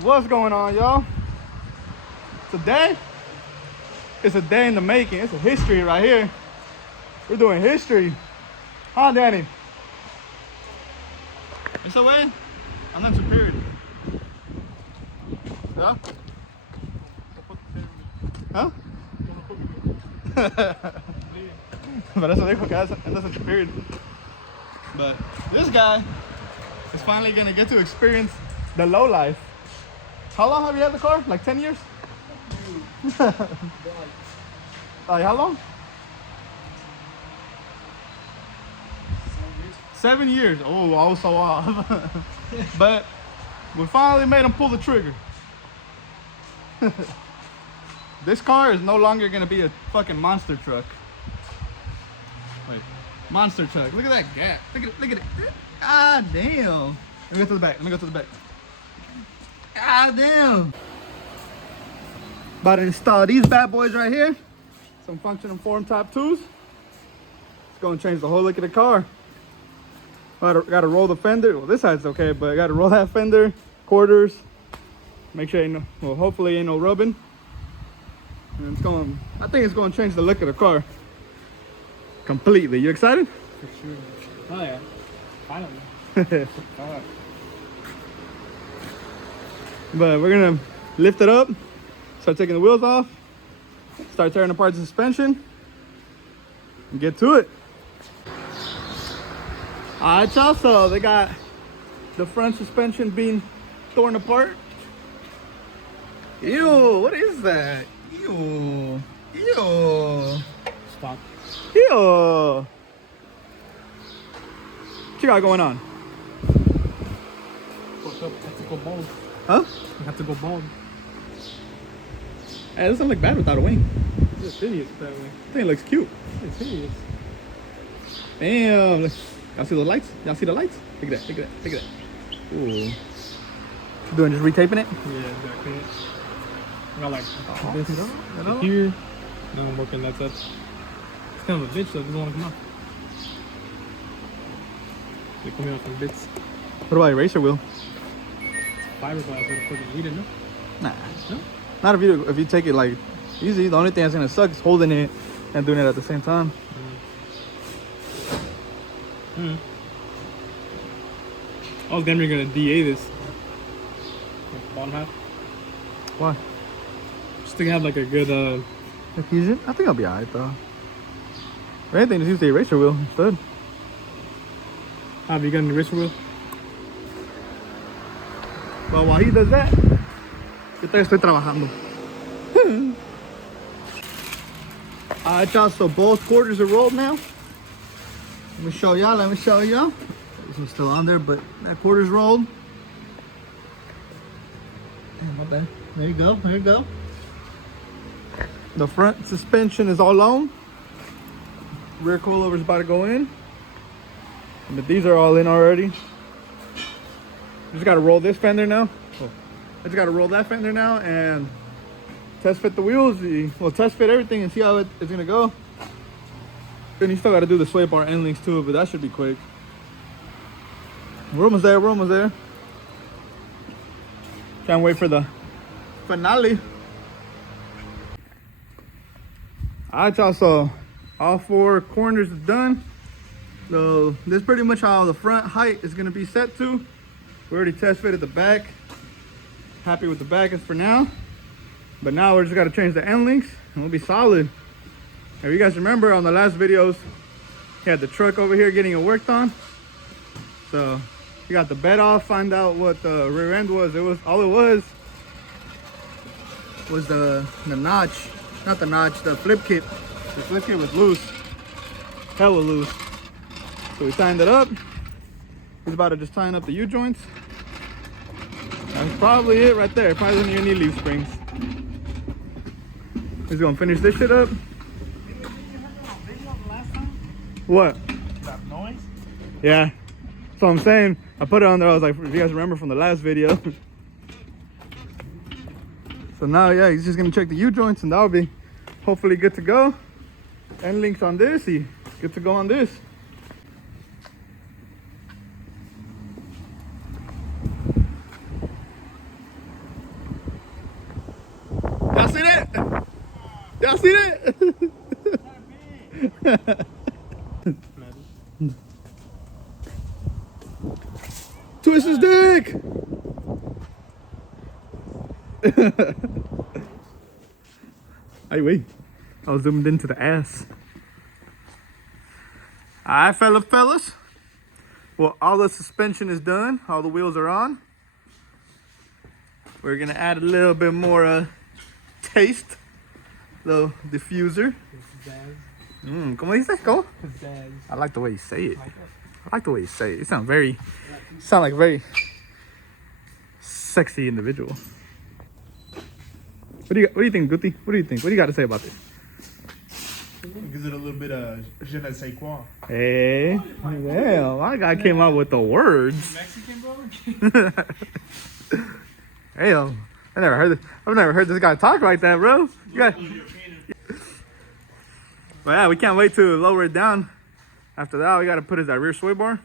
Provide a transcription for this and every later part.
What's going on, y'all? Today, it's a day in the making. It's a history right here. We're doing history. Huh, Danny? ¿Esa way? Andan superior. ¿Yeah? ¿Huh? Pero eso dijo que andas en superior. But this guy is finally gonna get to experience the low life. How long have you had the car? Like 10 years? Like how long? 7 years. Oh, I was so off. But we finally made him pull the trigger. This car is no longer gonna be a fucking monster truck. Wait, monster truck. Look at that gap. Look at it. Ah, damn. Let me go to the back. Let me go to the back. Ah, damn. About to install these bad boys right here. Some function and form type 2s. It's gonna change the whole look of the car. Gotta roll the fender. Well, this side's okay, but I gotta roll that fender, quarters. Make sure ain't no, well, hopefully ain't no rubbing. And it's going, I think it's gonna change the look of the car completely. You excited? For sure. Oh yeah. Finally. But we're gonna lift it up, start taking the wheels off, start tearing apart the suspension, and get to it. Alright, y'all, so they got the front suspension being torn apart. Ew, what is that? Ew. Ew. Stop. Ew. What you got going on? Fucked up. I have to go bald. Huh? I have to go bald. Hey, it doesn't look bad without a wing. It's hideous that way. I think it looks cute. It's hideous. Damn. Y'all see the lights? Y'all see the lights? Look at that, look at that, look at that. Ooh. You doing just retaping it? Yeah, exactly. I got like this here. Now I'm working that up. It's kind of a bitch though. It doesn't want to come out. They coming out some bits. What about your racer wheel? Fiberglass. What the fuck is it? No? Nah. No? Not if you take it like easy. The only thing that's gonna suck is holding it and doing it at the same time. I was gonna DA this. Like, bottom half. Why? Just to have like a good Adhesion? I think I'll be alright though. If anything, just use the eraser wheel instead. Have you got an eraser wheel? Well, while he does that, yo todavía estoy trabajando. Alright, y'all, so both quarters are rolled now. Let me show y'all, This one's still on there, but that quarter's rolled. My bad. There you go, there you go. The front suspension is all on. Rear coilover's about to go in. But these are all in already. Just gotta roll this fender now. I just gotta roll that fender now and test fit the wheels. We'll test fit everything and see how it's gonna go. Then you still gotta do the sway bar end links too, but that should be quick. We're almost there, we're almost there. Can't wait for the finale. Alright, y'all, so all 4 corners are done. So this is pretty much how the front height is gonna be set to. We already test fitted the back. Happy with the back as for now. But now we just gotta change the end links and we'll be solid. If you guys remember on the last videos, he had the truck over here getting it worked on. So he got the bed off, find out what the rear end was. All it was the notch, not the notch, the flip kit. The flip kit was loose, hella loose. So we tightened it up. He's about to just tighten up the U-joints. That's probably it right there. Probably doesn't even need leaf springs. He's gonna finish this shit up. What? That noise? Yeah. So I'm saying, I put it on there. I was like, if you guys remember from the last video. So now, yeah, he's just gonna check the U-joints and that'll be hopefully good to go. End links on this, good to go on this. Y'all see that? Twist his dick. Hey, wait. I was zoomed into the ass. Alright, fellas. Well, all the suspension is done. All the wheels are on. We're gonna add a little bit more taste. Little diffuser. ¿Cómo dice? ¿Cómo? I like the way you say it. I like the way you say it. You sound like a very sexy individual. What do you think, Guti? What do you think? What do you got to say about this? Gives it a little bit of je ne sais quoi. Hey, well, my guy came out with the words. Mexican, bro? Hell, I've never heard this guy talk like that, bro. But yeah, we can't wait to lower it down. After that, we gotta put his rear sway bar.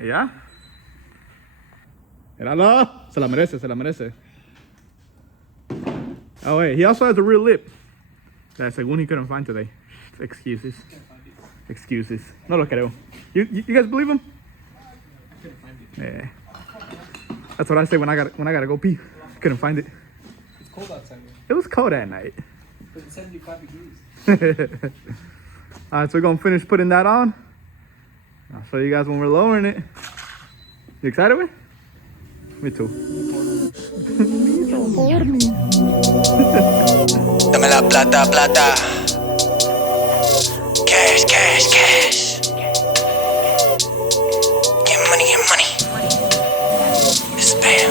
Yeah. Míralo. Se la merece. Oh wait, he also has a rear lip that según he couldn't find today. Excuses. No lo creo. You guys believe him? I couldn't find it. Yeah. That's what I say when I gotta go pee. Couldn't find it. It's cold outside here. It was cold at night. But it's 75 degrees. Alright, so we're gonna finish putting that on. I'll show you guys when we're lowering it. You excited, man? Me too. Dame la plata. Cash. Get money. It's bam.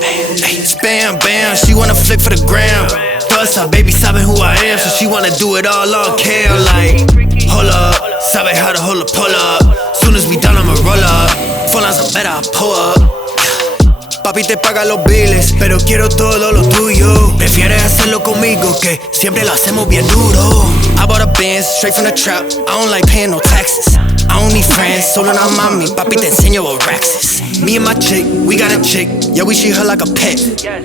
Hey, it's bam. She wanna flick for the gram. Plus, her baby sabe who I am, so she wanna do it all on cam. Like, hold up, sabe how to pull up. Soon as we done, I'ma roll up. Phone lines are better, I pull up. Papi te paga los biles, pero quiero todo lo tuyo. Prefieres hacerlo conmigo, que siempre lo hacemos bien duro. I bought a Benz, straight from the trap. I don't like paying no taxes. I don't need friends, solo una mami. Papi te enseño what racks is. Me and my chick, we got a chick. Yeah, we treat her like a pet.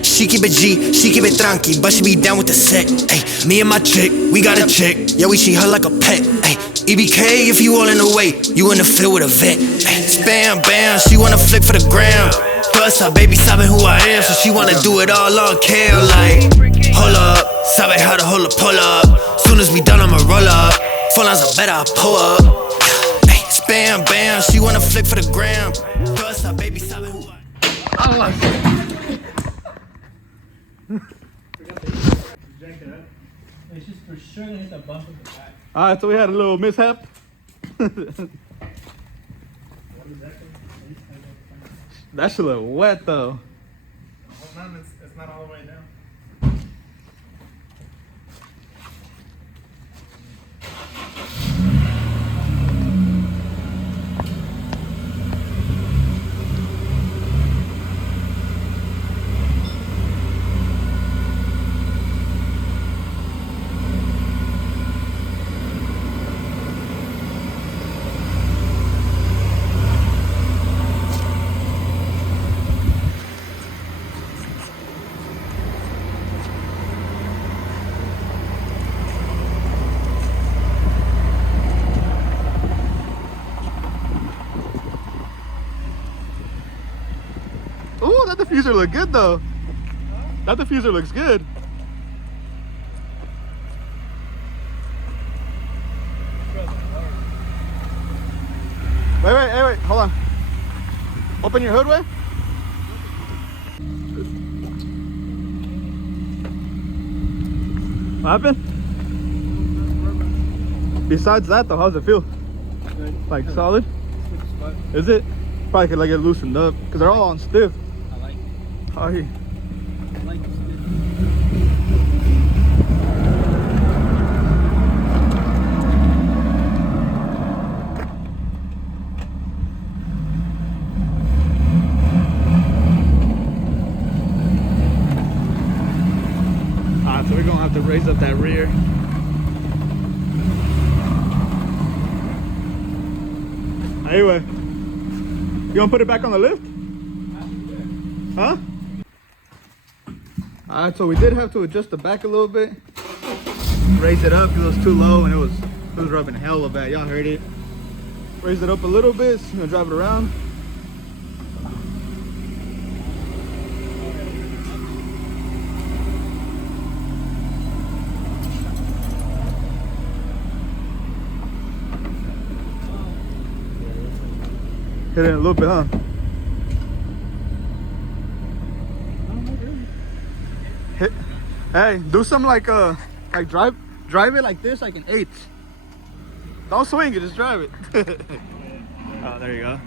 She keep it G, she keep it tranqui, but she be down with the set. Ay, me and my chick, we got a chick. Yeah, we treat her like a pet. Ay, EBK if you all in the way, you in the field with a vet. Ay, bam, she wanna flick for the gram. Plus, her baby sabe who I am, so she wanna do it all on cam. Like, hold up, sabe how to pull up. Soon as we done, I'ma roll up. Phone lines are better, I pull up. Hey, bam, she wanna flick for the gram. Plus, her baby sabe who I am. It's just for sure gonna hit the bump in the back. Alright, so we had a little mishap. That shit look wet though. Hold on, it's not all the way down. Ooh, that diffuser look good though. That diffuser looks good. Wait, hold on. Open your hood way. What happened? Besides that though, how's it feel? Like solid? Is it? Probably could like get loosened up because they're all on stiff. I like it. Oh, yeah. I like it. Alright, so we're gonna have to raise up that rear. Anyway, you gonna put it back on the lift? Huh? Alright, so we did have to adjust the back a little bit. Raise it up because it was too low and it was rubbing hella bad. Y'all heard it. Raise it up a little bit. So you're gonna drive it around. Hit it a little bit, huh? Hit. Hey, do something like drive it like this, like an 8. Don't swing it, just drive it. Oh, there you go.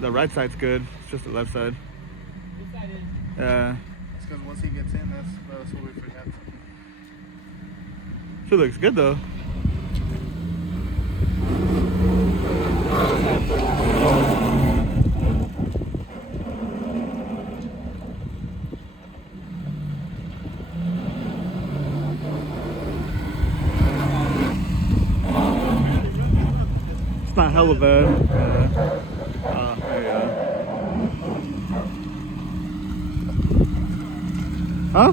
The right side's good. It's just the left side. This side is. Yeah. It's because once he gets in, that's what we forgot. She looks good though. It's not hella bad. There you go. Huh?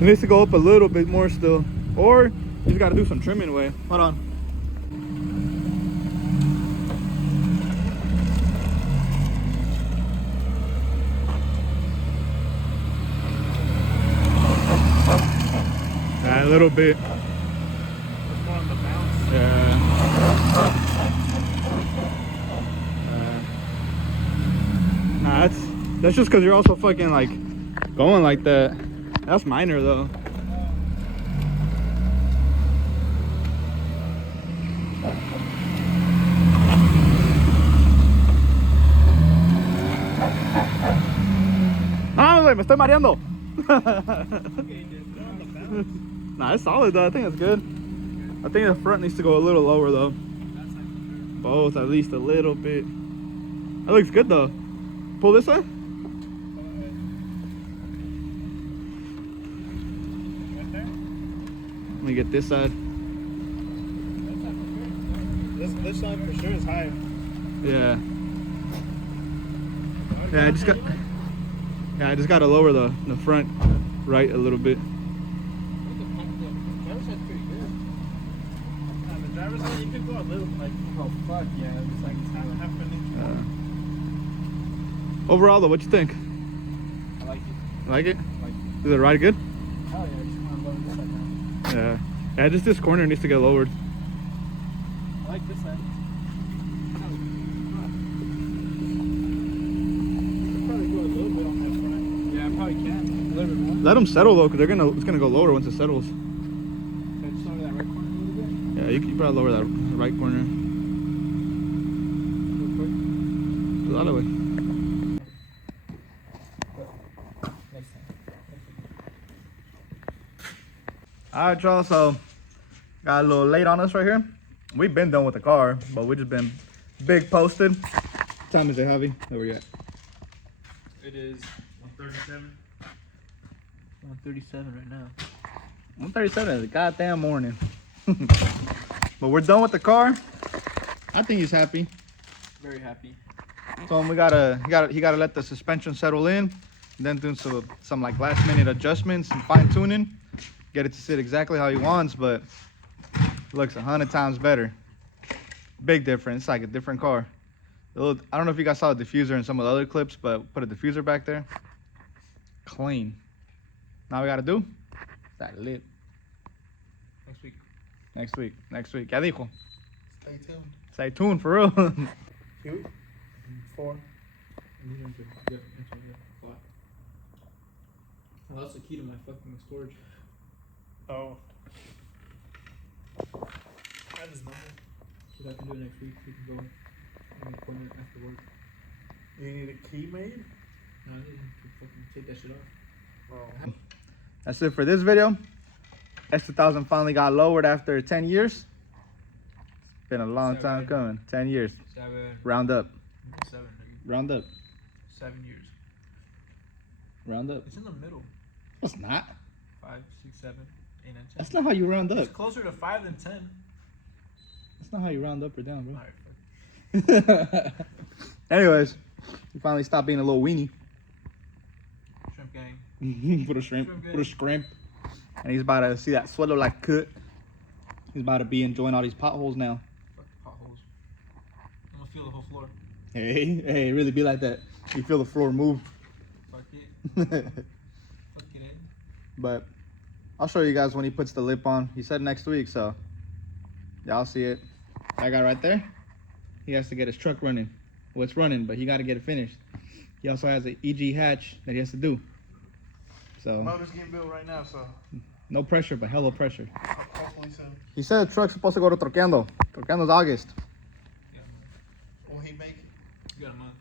It needs to go up a little bit more still. Or you just gotta do some trimming away. Hold on. A little bit. It's more on the bounce. Yeah. Nah, that's just because you're also fucking like going like that. That's minor though. Ah, me estoy mareando. Nah, it's solid though. I think it's good. I think the front needs to go a little lower though. Both at least a little bit. That looks good though. Pull this way. Let me get this side. This side for sure is higher. Yeah. Yeah, I just gotta lower the front right a little bit. The driver's side, you could go a little, like, oh fuck yeah, it's like half an inch. Overall though, what you think? I like it. Like it? I like it. Is it ride good? Hell yeah, I just want to lower this side now. Yeah. Yeah, just this corner needs to get lowered. I like this side. Let them settle though, because it's gonna go lower once it settles. Just lower that right corner a little bit. Yeah, you probably lower that right corner. Real quick. A lot of way. Next time. Alright y'all, so got a little late on us right here. We've been done with the car, but we just been big posted. What time is it, Javi? Where we at? It is 1:37. 137 right now. 1:37 is a goddamn morning. But we're done with the car. I think he's happy. Very happy. So he gotta let the suspension settle in, and then do some like last minute adjustments and fine tuning, get it to sit exactly how he wants. But it looks 100 times better. Big difference. It's like a different car. I don't know if you guys saw the diffuser in some of the other clips, but put a diffuser back there. Clean. Now we gotta do that lit. Next week. Next week. Ya dijo. Stay tuned. Stay tuned for real. 2, 4. Oh, that's the key to my fucking storage. Oh. I have his number. So I can do it next week. We can go in the corner after work. You need a key made? No, I need to fucking take that shit off. Oh. That's it for this video. S2000 finally got lowered after 10 years. Been a long time coming. 10 years. 7. Round up. 7. Round up. 7 years. Round up. It's in the middle. It's not. 5, 6, 7, 8, 9, 10. That's not how you round up. It's closer to 5 than 10. That's not how you round up or down, bro. Alright, fuck. Anyways, He finally stopped being a little weenie. Shrimp gang. Put a shrimp. Shrimp gang. Put a shrimp. And he's about to see that suelo like cut. He's about to be enjoying all these potholes now. Fuck the potholes. I'm gonna feel the whole floor. Hey, it really be like that. You feel the floor move. Fuck it. Fuck it in. But I'll show you guys when he puts the lip on. He said next week, so y'all see it. That guy right there, he has to get his truck running. Well, it's running, but he got to get it finished. He also has an EG hatch that he has to do. So Motor's getting built right now, so no pressure, but hella pressure. hopefully soon. He said the truck's supposed to go to Troqueando. Troqueando's August. Will he make it? You got a month.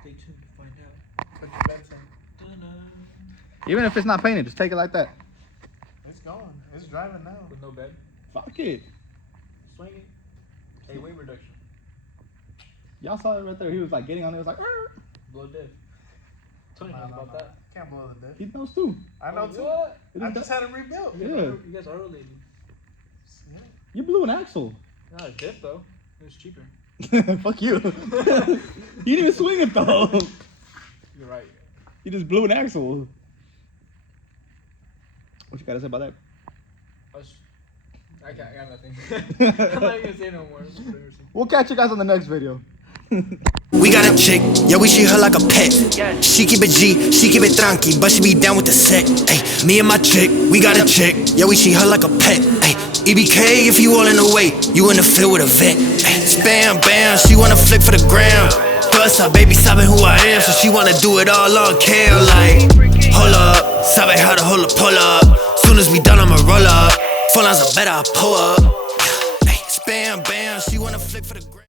Stay tuned to find out. Put your bets on. Even if it's not painted, just take it like that. It's going. It's driving now. With no bed. Fuck it. Swing it. Hey, weight reduction. Y'all saw it right there. He was like getting on it. It was like, "Arr." Blow dead. Tony knows about that. Can't blow the diff. He knows too. I know too. What? I just had it rebuilt. Yeah. You guys are related. Yeah. You blew an axle. Not a diff though. It was cheaper. Fuck you. You didn't even swing it though. You're right. You just blew an axle. What you gotta say about that? I got nothing. I'm not even gonna say no more. We'll catch you guys on the next video. We got a chick, yeah, we treat her like a pet. She keep it G, she keep it tranqui, but she be down with the set. Ay, me and my chick, we got a chick, yeah, we treat her like a pet. Ay, EBK if you all in the way, you in the field with a vet. Ay, spam, bam, she wanna flick for the gram. Plus her baby sabe who I am, so she wanna do it all on cam. Like, hold up, sabe how to hold a pull up. Soon as we done, I'ma roll up. Full lines are better, I pull up. Ay, spam, bam, she wanna flick for the gram.